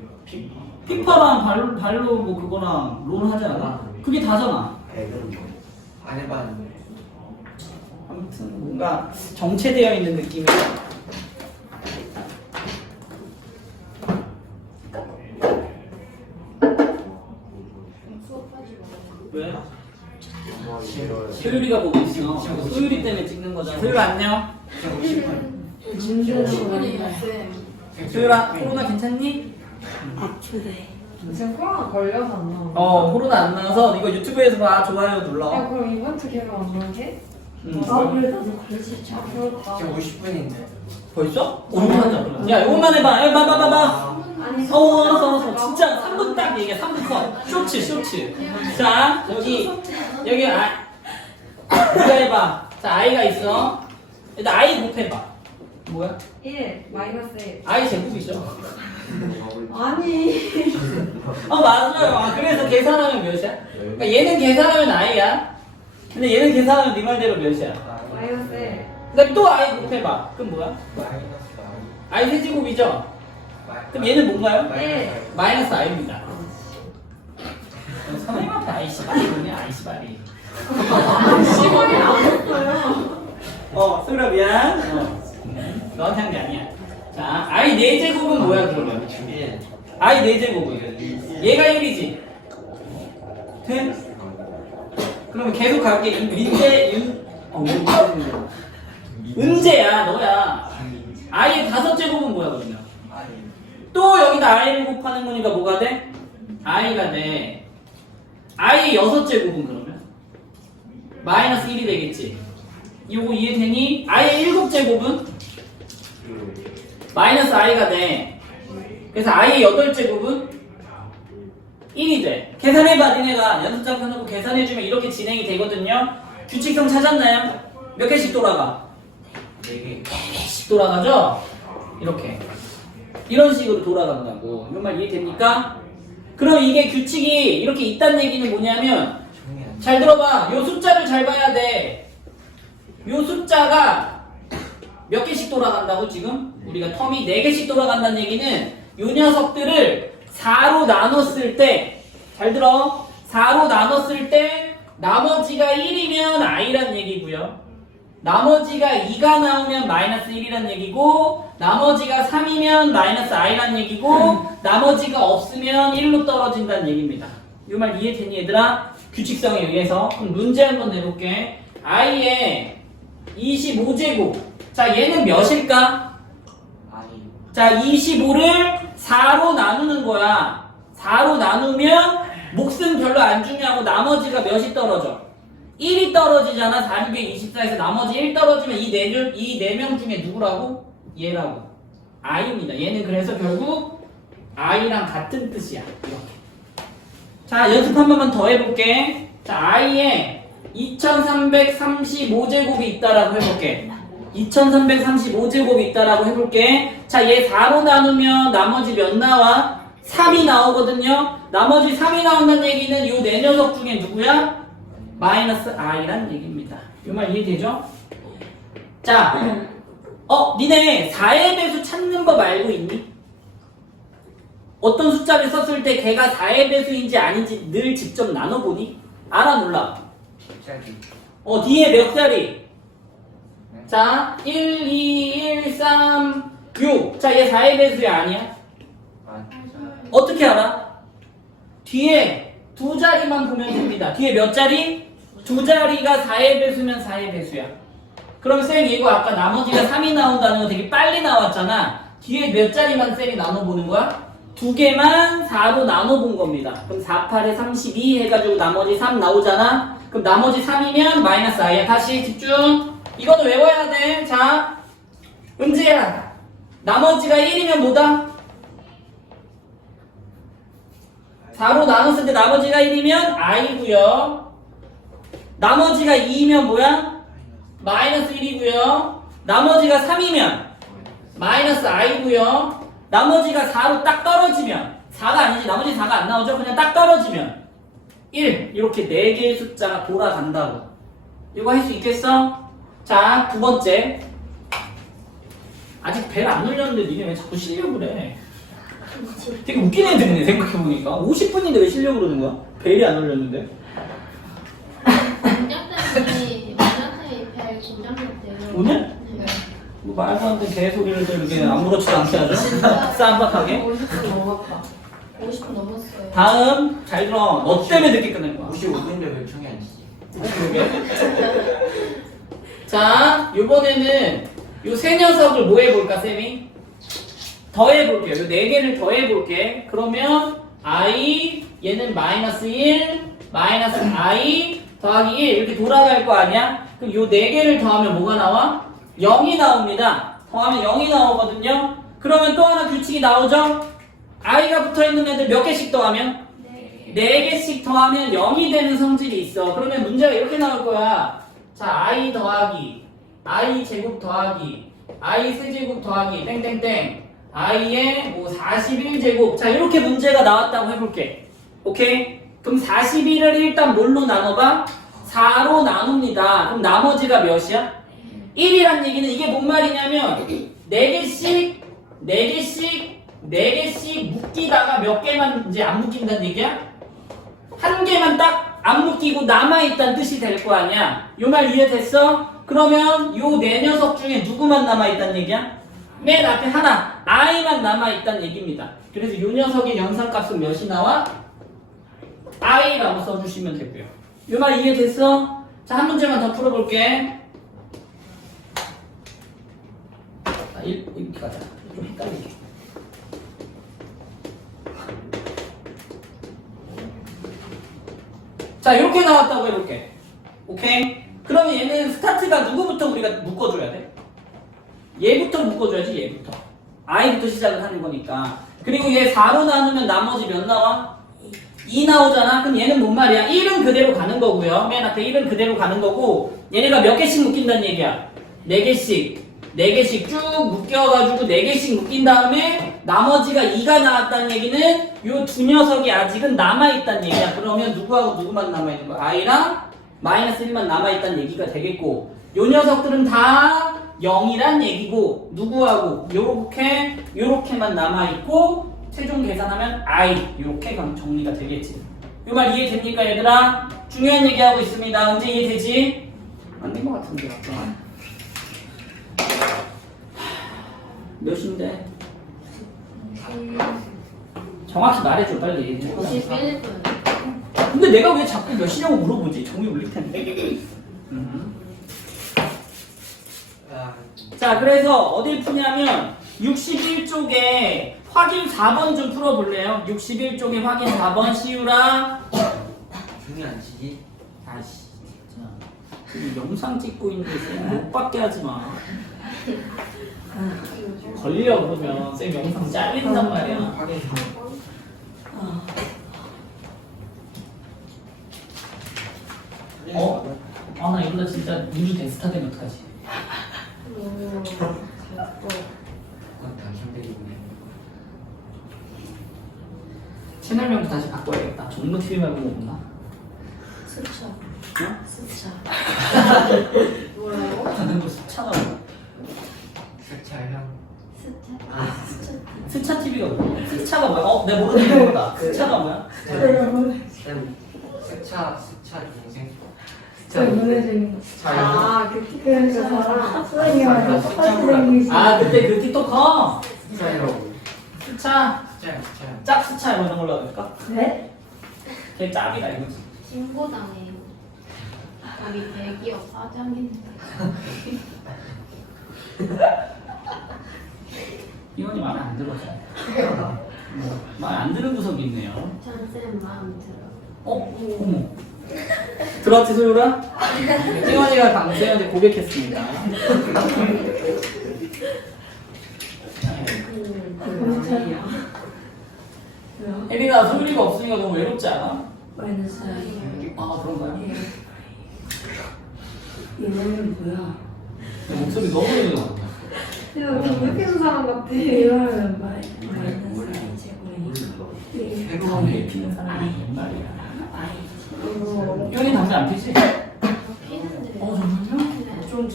피파랑 발로 뭐 그거랑 롤 하지 않아? 그게 다잖아. 안 해봤는데. 아무튼 뭔가 정체되어 있는 느낌이야. 수업하지 마요. 왜? 소율이가 보고 있어. 소율이 때문에 찍는 거잖아. 소율 안녕. 충분히요, 쌤. 소율아 코로나 괜찮니? 지금 코로나 걸려서 안 나와. 코로나 안 나와서 이거 유튜브에서 봐. 좋아요 야 눌러. 그럼 이번주 계속 안 나게? 그래. 아 그렇다. 지금 50분인데. 벌써? 오늘 하자. 그러면. 야 요것만 해봐. 야 봐봐. 아니 알았어. 진짜 3분 딱 얘기해. 3분 컷. 쇼츠. 자, 여기 누가 해봐. 자, 아이가 있어. 일단 아이 곱해봐. 뭐야? 1 마이너스 1. 아이 제곱이죠. 아니. 맞아요. 그래서 계산하면 몇이야? 그러니까 얘는 계산하면 아이야. 근데 얘는 계산하면 네 말대로 몇이야? 마이너스 1. 그다음에 또 아이 곱해봐. 그럼 뭐야? 아이 세제곱이죠? 그럼 얘는 뭔가요? 1. 마이너스 i입니다. 선생님한테 i 씨발이 뭐냐? i 씨발이. 시간이 안 했어요. 소율아 미안. 너한테 한 게 아니야. 자, i 4제곱은 뭐야 그러면? i 4제곱은 얘가 1이지. 돼? 그러면 계속 갈게. 은재야 너야. i의 5제곱은 뭐야 그러면? 또 여기다 i를 곱하는 거니까 뭐가 돼? i가 돼. i의 6제곱은 그러면? 마이너스 1이 되겠지. 이거 이해되니? i의 7제곱은? 마이너스 i가 돼. 그래서 i의 8제곱은 1이 돼. 계산해봐, 니네가. 연습장 펴놓고 계산해주면 이렇게 진행이 되거든요. 규칙성 찾았나요? 몇 개씩 돌아가? 4개. 씩 돌아가죠? 이렇게. 이런 식으로 돌아간다고. 이런 말 이해됩니까? 그럼 이게 규칙이 이렇게 있다는 얘기는 뭐냐면, 정리 안 돼. 잘 들어봐. 요 숫자를 잘 봐야 돼. 요 숫자가 몇 개씩 돌아간다고 지금? 우리가 텀이 4개씩 돌아간다는 얘기는 요 녀석들을 4로 나눴을 때, 잘 들어. 4로 나눴을 때 나머지가 1이면 i란 얘기고요. 나머지가 2가 나오면 마이너스 1이란 얘기고, 나머지가 3이면 마이너스 i란 얘기고, 나머지가 없으면 1로 떨어진다는 얘기입니다. 이 말 이해되니 얘들아? 규칙성에 의해서. 그럼 문제 한번 내볼게. i의 25제곱. 자, 얘는 몇일까? 아이. 자, 25를 4로 나누는 거야. 4로 나누면 몫은 별로 안 중요하고 나머지가 몇이 떨어져? 1이 떨어지잖아. 4, 6에 24에서 나머지 1 떨어지면 이 4명 중에 누구라고? 얘라고. i입니다. 얘는 그래서 결국 i랑 같은 뜻이야. 이렇게. 자, 연습 한 번만 더 해볼게. 자, i에 2335제곱이 있다라고 해볼게. 2335제곱이 있다라고 해볼게. 자, 얘 4로 나누면 나머지 몇 나와? 3이 나오거든요. 나머지 3이 나온다는 얘기는 요 4녀석 중에 누구야? 마이너스 i란 얘기입니다. 이 말 이해되죠? 자, 니네 4의 배수 찾는 법 알고 있니? 어떤 숫자를 썼을 때 걔가 4의 배수인지 아닌지 늘 직접 나눠보니? 알아 몰라? 짝이. 뒤에 몇 자리? 자, 1, 2, 1, 3, 6. 자, 얘 4의 배수야 아니야? 맞아. 어떻게 알아? 뒤에 두 자리만 보면 됩니다. 뒤에 몇 자리? 두 자리가 4의 배수면 4의 배수야. 그럼 쌤 이거 아까 나머지가 3이 나온다는 거 되게 빨리 나왔잖아. 뒤에 몇 자리만 쌤이 나눠보는 거야? 두 개만 4로 나눠본 겁니다. 그럼 4, 8에 32 해가지고 나머지 3 나오잖아. 그럼 나머지 3이면 마이너스 i야. 다시 집중. 이것도 외워야 돼. 자, 은지야. 나머지가 1이면 뭐다? 4로 나눴을 때 나머지가 1이면 i고요. 나머지가 2이면 뭐야? 마이너스 1이고요. 나머지가 3이면 마이너스 i고요. 나머지가 4로 딱 떨어지면 4가 아니지. 나머지 4가 안 나오죠. 그냥 딱 떨어지면 1. 이렇게 4개의 숫자가 돌아간다고. 이거 할 수 있겠어? 자, 두 번째. 아직 벨 안 눌렸는데 니네 왜 자꾸 쉬려고 그래? 되게 웃긴 애들이네 생각해보니까. 50분인데 왜 쉬려고 그러는 거야? 벨이 안 눌렸는데. 긴장 때문에 마라테이 별 긴장됐대요. 오늘? 네. 뭐 말도 안 되는 개소리를 또 이렇게 아무렇지도 않게 하죠? 쌈박하게. 50분 넘었다. 50분 넘었어요. 다음, 잘 들어. 너 때문에 늦게 끝낼 거야. 55분인데 왜 청이 안 치지? 자, 요번에는 요 세 녀석을 뭐 해볼까, 쌤이? 더 해볼게요. 요 네 개를 더 해볼게. 그러면 i, 얘는 마이너스 1, 마이너스 i 더하기 1 이렇게 돌아갈 거 아니야? 그럼 요 네 개를 더하면 뭐가 나와? 0이 나옵니다. 더하면 0이 나오거든요. 그러면 또 하나 규칙이 나오죠? i가 붙어있는 애들 몇 개씩 더하면? 4개씩 더하면 0이 되는 성질이 있어. 그러면 문제가 이렇게 나올 거야. 자, i 더하기 i 제곱 더하기 i 세제곱 더하기 땡땡땡 i의 뭐 41제곱. 자, 이렇게 문제가 나왔다고 해볼게. 오케이? 그럼 41을 일단 뭘로 나눠봐? 4로 나눕니다. 그럼 나머지가 몇이야? 1이란 얘기는 이게 뭔 말이냐면 4개씩 묶이다가 몇 개만 이제 안 묶인다는 얘기야? 한 개만 딱 안 묶이고 남아있다는 뜻이 될 거 아니야? 요 말 이해됐어? 그러면 요 네 녀석 중에 누구만 남아있다는 얘기야? 맨 앞에 하나 i만 남아있다는 얘기입니다. 그래서 요 녀석의 연산값은 몇이 나와? i라고 써주시면 되고요. 요 말 이해됐어? 자, 한 문제만 더 풀어볼게. 이렇게 가자. 좀 헷갈리게. 자, 이렇게 나왔다고 해볼게. 오케이? 그러면 얘는 스타트가 누구부터 우리가 묶어줘야 돼? 얘부터 묶어줘야지 얘부터. i부터 시작을 하는 거니까. 그리고 얘 4로 나누면 나머지 몇 나와? 2 나오잖아. 그럼 얘는 뭔 말이야? 1은 그대로 가는 거고요. 맨 앞에 1은 그대로 가는 거고 얘네가 몇 개씩 묶인다는 얘기야? 4개씩. 4개씩 쭉 묶여가지고 4개씩 묶인 다음에 나머지가 2가 나왔다는 얘기는 요 두 녀석이 아직은 남아있다는 얘기야. 그러면 누구하고 누구만 남아있는 거야? i랑 마이너스 1만 남아있다는 얘기가 되겠고 요 녀석들은 다 0이란 얘기고 누구하고 요렇게만 남아있고 최종 계산하면 i 이렇게 정리가 되겠지. 이 말 이해됩니까 얘들아? 중요한 얘기하고 있습니다. 언제 이해되지? 안 된 것 같은데 아까. 몇인데? 정확히 말해줘 빨리. 51분. 근데 내가 왜 자꾸 몇이냐고 물어보지? 정이 울릴 텐데. 자, 그래서 어딜 푸냐면 61쪽에 확인 4번 좀 풀어볼래요? 61쪽에 확인 4번 시우라. 중이 안 치지? 아씨, 진짜. 영상 찍고 있는데 쌤 못 받게 하지 마. 걸려 그러면 쌤 영상 잘린단 말이야. 아, 나 이러다 진짜 민주 대스타 되면 어떡하지? 그건 당신들이네. 채널명도 다시 바꿔야겠다. 종로 TV 말고 없나? 수차. 어? 수차. 뭐라고? 하는 거 수차가 뭐야? 세차형. 스타. 스차 TV가 뭐야? 스차가 뭐야? 내가 모르는 거다. 스차가 뭐야? 세차 동생. 저 보내준 아, 그 그러니까 저랑 선생님이랑 똑같이 생기시 아, 그때 그 틱톡커? 세차형. 스차? 세차형. 짭 스차 이런 걸로 할까? 네? 걔 짭이다 이거지. 신고당해요. 우리 대기업 사장인데. 이건이 마음에 안 들어서. 마음에 안 드는 구석이 있네요. 전쌤 마음 들어. 어머. 들어왔지 소율아? 희원이가 강세현한테 고백했습니다. 무슨 차이야? 혜린아 소율이가 없으니까 너무 외롭지 않아? 마이너스 아 그런가요? 이거는 뭐야? 내 목소리 너무 내는 것 같아. 야, 왜 이렇게 사람 같아? 이거는 마이너스 제곱이니까 담배 피는 사람이 옛말이야. 이거 희원이 담배 안 피지? 피는데. 정말요? 네. 어쩐지.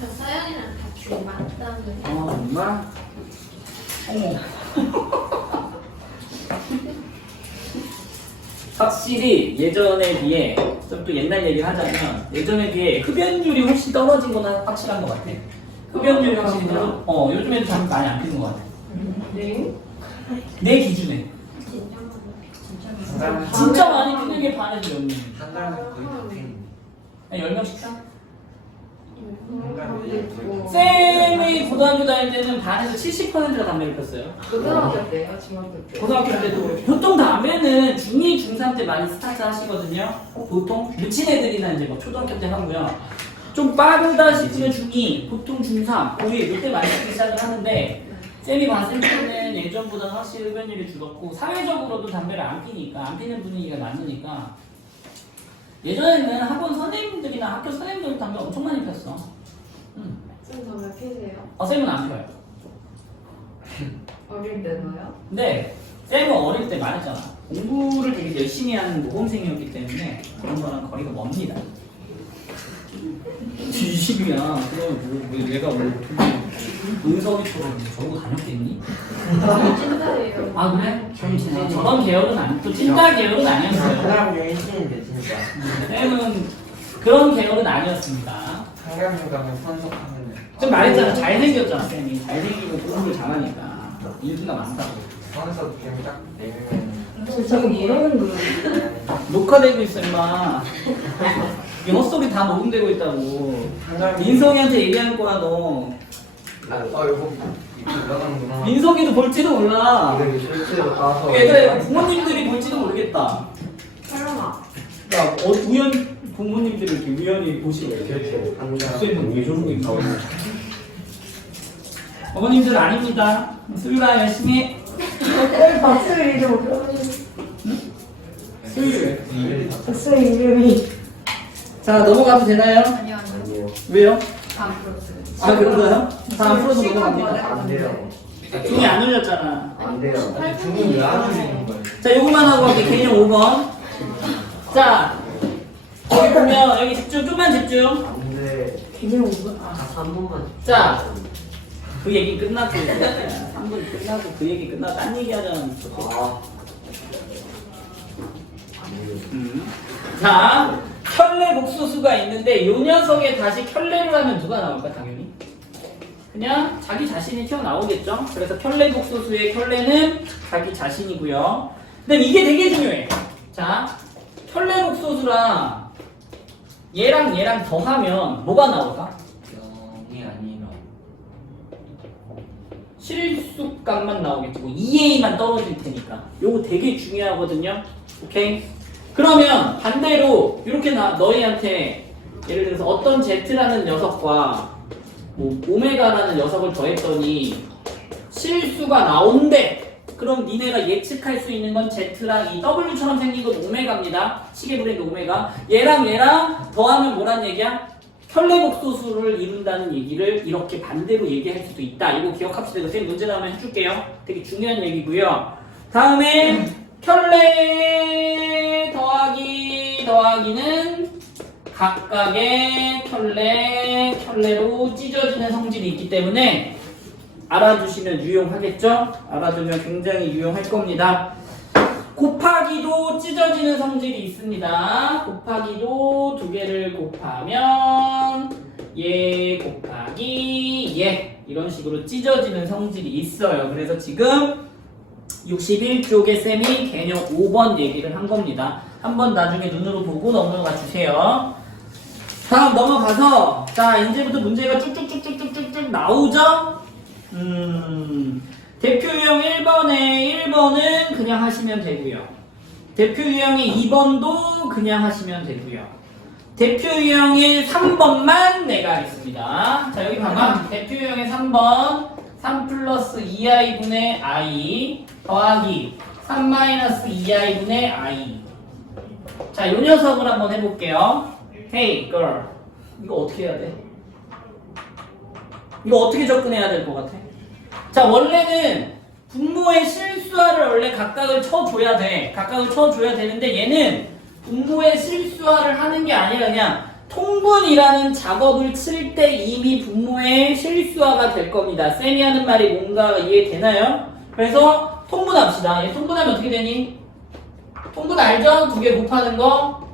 저 서영이랑 같이 맞다는. 정말? 어머. 확실히 예전에 비해 좀 또 옛날 얘기를 하자면 예전에 비해 흡연율이 훨씬 떨어진 건 확실한 것 같아. 흡연율이 확실히 떨어. 요즘 애들 담배 많이 안 피는 것 같아. 네? 내 기준에. 진짜 많아. 진짜 많이 피는 게 반에서 몇 명. 한 달에 거의 다 피는. 10명씩 사? 음. 쌤이 고등학교 다닐 때는 반에서 70%가 담배를 폈어요. 고등학교 때요? 중학교 때? 고등학교 때도 보통 담배는 중2, 중3 때 많이 스타트 하시거든요. 보통 미친 애들이나 이제 뭐 초등학교 때 하고요. 좀 빠르다 싶으면 중2, 보통 중3, 고1 이때 많이 피기 시작을 하는데 쌤이 봤을 때는 예전보다는 확실히 흡연율이 줄었고 사회적으로도 담배를 안 피니까 안 피는 분위기가 많으니까 예전에는 학원 선생님들이나 학교 선생님들 담배 엄청 많이 폈어. 쌤 담배 피세요? 쌤은 안 펴요. 어릴 때도요? 근데 쌤은 어릴 때 말했잖아. 공부를 되게 열심히 하는 모범생이었기 때문에 그런 거랑 거리가 멉니다. 지식이야. 그럼 뭐 얘가 뭐 은석이처럼 저러고 다녔겠니? 찐따예요. 아 그래? 저런 계열은 아니, 또 찐따 계열은 그 아니었어요. 사람 열심인데 진짜. 쌤은 그런 계열은 아니었습니다. 상담 가면 선석하면. 좀 말했잖아. 잘생겼잖아 쌤이. 잘생기고 공부를 잘하니까 인기가 많다고. 선석 기억이 딱 내면. 저거 뭐라는 거야? 녹화되고 있어 임마. 이 헛소리 다 녹음되고 있다고. 민석이한테 얘기하는 거야 너. 이거 들어가는구나. 민석이도 볼지도 몰라. 이거 실제로 가서. 얘들아 부모님들이 볼지도 모르겠다. 혜련아, 우연 부모님들이 이렇게 우연히 보시고 이렇게 항상 쌤은 왜 저러고 있나? 저는 어머님들 아닙니다. 수유라 열심히 해. 박수 이름 수유. 박수 이름이 자 넘어가도 되나요? 아니요, 아니요. 아니요. 왜요? 안 풀었어요. 아 그런가요? 다 안 풀어서 넘어갑니다. 안 돼요. 종이 안 올렸잖아. 안 돼요. 중은 왜안 주시는 거예요? 자 요거만 하고 갈게. 개념 5번. 자 여기 보면 여기 집중 좀만 집중. 안 돼. 개념 오버. 한 번만. 자, 그 얘기 끝났고 3분 끝나고 그 얘기 끝나고 딴 얘기 하잖아. 아. 아니요. 자, 켤레 복소수가 있는데 요 녀석에 다시 켤레를 하면 누가 나올까 당연히? 그냥 자기 자신이 튀어나오겠죠? 그래서 켤레 복소수의 켤레는 자기 자신이고요. 근데 이게 되게 중요해. 자, 켤레 복소수랑 얘랑 더하면 뭐가 나올까? 0이 아니라. 실수값만 나오겠지. 뭐 2A만 떨어질 테니까. 요거 되게 중요하거든요. 오케이? 그러면 반대로 이렇게 너희한테 예를 들어서 어떤 Z라는 녀석과 뭐 오메가라는 녀석을 더했더니 실수가 나온대. 그럼 니네가 예측할 수 있는 건 Z랑 이 W처럼 생긴 건 오메가입니다. 시계 브랜드 오메가. 얘랑 더하면 뭐란 얘기야? 켤레복소수를 이룬다는 얘기를 이렇게 반대로 얘기할 수도 있다. 이거 기억합시다. 이거 쌤 문제 나오면 해줄게요. 되게 중요한 얘기고요. 다음에 켤레 더하기는 각각의 켤레로 찢어지는 성질이 있기 때문에 알아두시면 유용하겠죠? 알아두면 굉장히 유용할 겁니다. 곱하기도 찢어지는 성질이 있습니다. 곱하기도 두 개를 곱하면 얘 곱하기 얘 이런 식으로 찢어지는 성질이 있어요. 그래서 지금 61쪽에 쌤이 개념 5번 얘기를 한 겁니다. 한번 나중에 눈으로 보고 넘어가 주세요. 다음 넘어가서 자 이제부터 문제가 쭉쭉쭉쭉쭉쭉 나오죠? 대표 유형 1번은 그냥 하시면 되고요. 대표 유형의 2번도 그냥 하시면 되고요. 대표 유형의 3번만 내가 하겠습니다. 자 여기 봐봐. 대표 유형의 3번 3 플러스 2i분의 i 더하기 3 마이너스 2i분의 i. 자 요 녀석을 한번 해볼게요. Hey girl, 이거 어떻게 해야 돼? 이거 어떻게 접근해야 될 것 같아? 자 원래는 분모의 실수화를 원래 각각을 쳐줘야 돼. 각각을 쳐줘야 되는데 얘는 분모의 실수화를 하는 게 아니라 그냥 통분이라는 작업을 칠 때 이미 분모의 실수화가 될 겁니다. 쌤이 하는 말이 뭔가 이해되나요? 그래서 통분합시다. 얘 통분하면 어떻게 되니? 통분 알죠? 두 개 곱하는 거.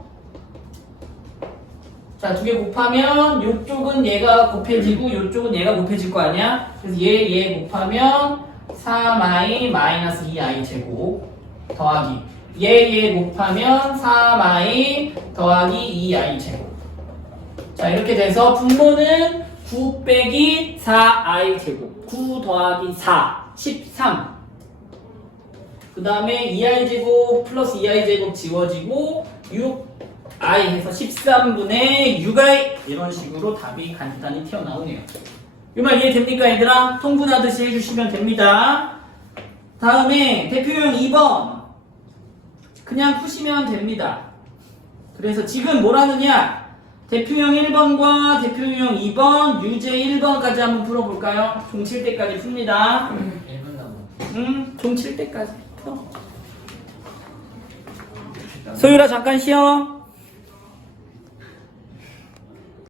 자, 두 개 곱하면 요쪽은 얘가 곱해지고 요쪽은 얘가 곱해질 거 아니야? 그래서 얘 곱하면 4i 마이너스 2i 제곱 더하기 얘 곱하면 3i 더하기 2i 제곱. 자, 이렇게 돼서 분모는 9 빼기 4i 제곱 9 더하기 4 13. 그 다음에 2i 제곱 플러스 2i 제곱 지워지고 6i 해서 13분의 6i 이런 식으로 답이 간단히 튀어나오네요. 이 말 이해됩니까 얘들아? 통분하듯이 해주시면 됩니다. 다음에 대표형 2번 그냥 푸시면 됩니다. 그래서 지금 뭐라느냐 대표형 1번과 대표형 2번 유제 1번까지 한번 풀어볼까요? 종 칠 때까지 풉니다. 1분 남았. 종 칠 때까지 풀어. 소율아 잠깐 쉬어.